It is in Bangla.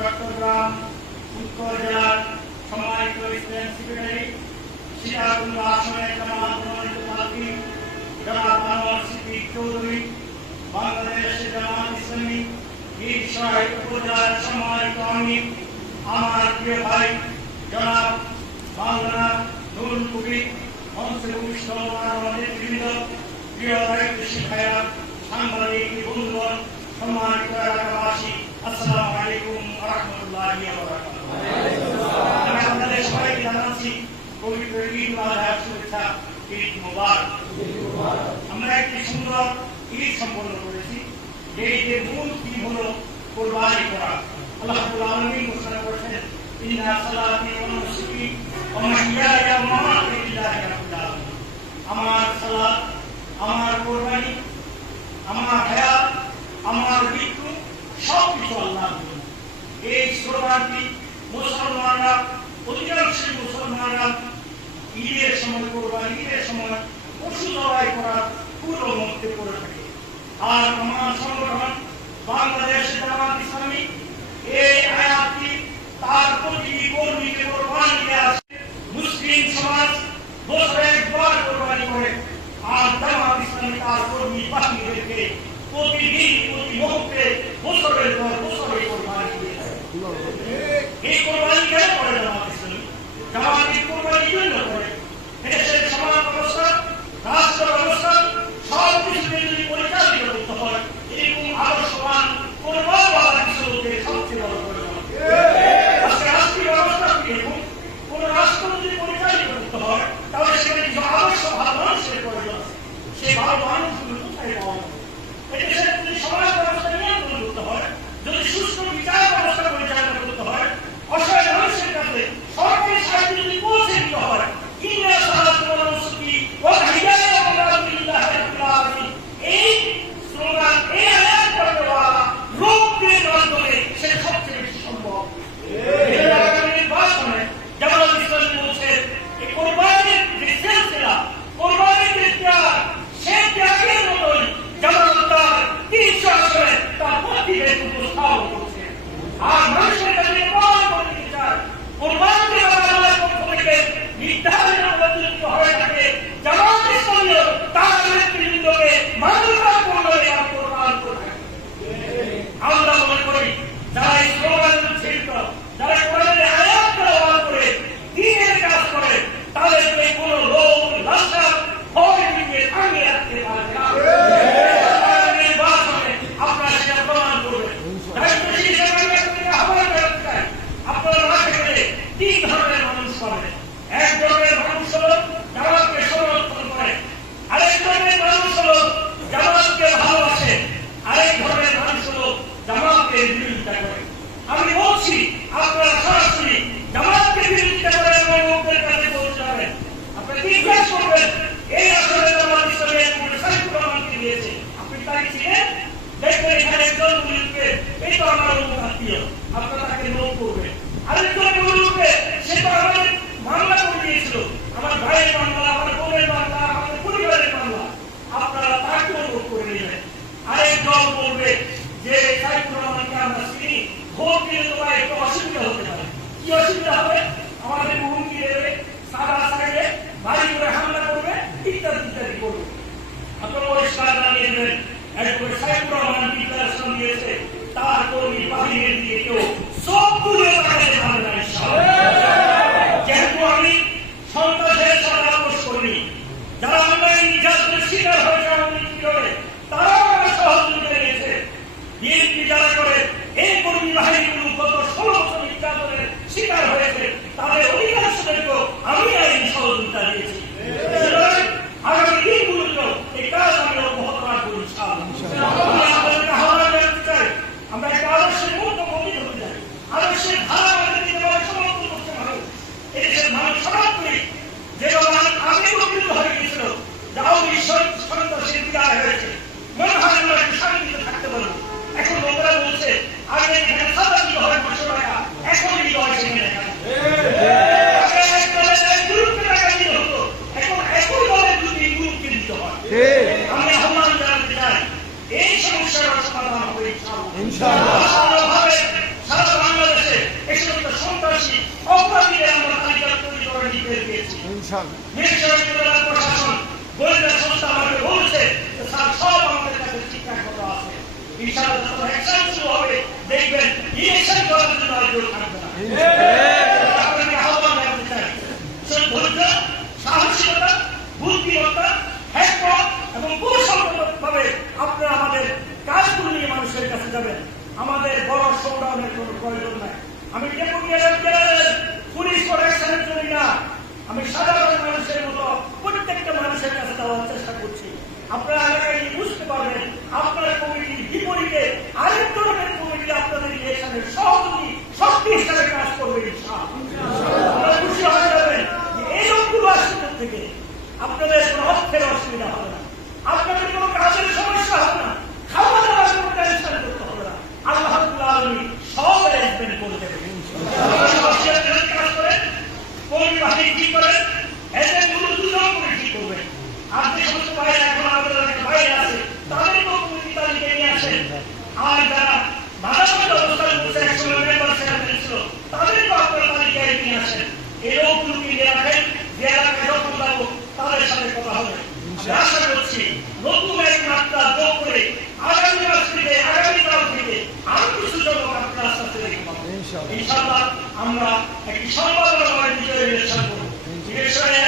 চট্টগ্রাম উত্তর জেলার সম্মানিত স্টুডেন্ট সেক্রেটারি সীতাকুন্দ আসনের জামাত মনোনীত প্রার্থী আনোয়ার সিদ্দিক চৌধুরী, বাংলাদেশ জামাত ইসলামী, বীর সাহেব উপজেলার সম্মানিত আমির, আমার প্রিয় ভাই জনাব সাংবাদিক নিবন্ধন সম্মানিত এলাকাবাসী। আসসালামু আলাইকুম ওয়া রাহমাতুল্লাহি ওয়া বারাকাতুহু আমি আপনাদের সবাইকে জানাচ্ছি পবিত্র ঈদ মাদার শুভেচ্ছা, ঈদ মোবারক। আমরা একটি সুন্দর ঈদ সম্পন্ন করেছি। এই যে মূল কি হলো কোরবানি করা। আল্লাহ রাব্বুল ঘোষণা করেছেন মনে করবা ঈদের সময় পশু লড়াই করার পুরো মধ্যে করে থাকে। আর আমার সংগঠন বাংলাদেশ জামাত ইসলামী, এই আমরা এই সমস্যার সমাধান হবে ইনশাআল্লাহ। ভাবে সারা সন্ত্রাসী অপরাধীদের আমরা তালিকা তৈরি করে নিয়ে পেয়েছি পালনের কোনো প্রয়োজন নাই। আমি ডেপুটি পুলিশ প্রোটেকশনের জন্য না। আমি সাধারণ করছি। নতুন এক মাত্রা যোগ করে আগামী মাস থেকে আগামী কাল থেকে আরও কিছু জনক আপনার সাথে ইনশাআল্লাহ আমরা একটি সম্ভাবনা বিষয়ে ইলেকশন করব। ইলেকশনে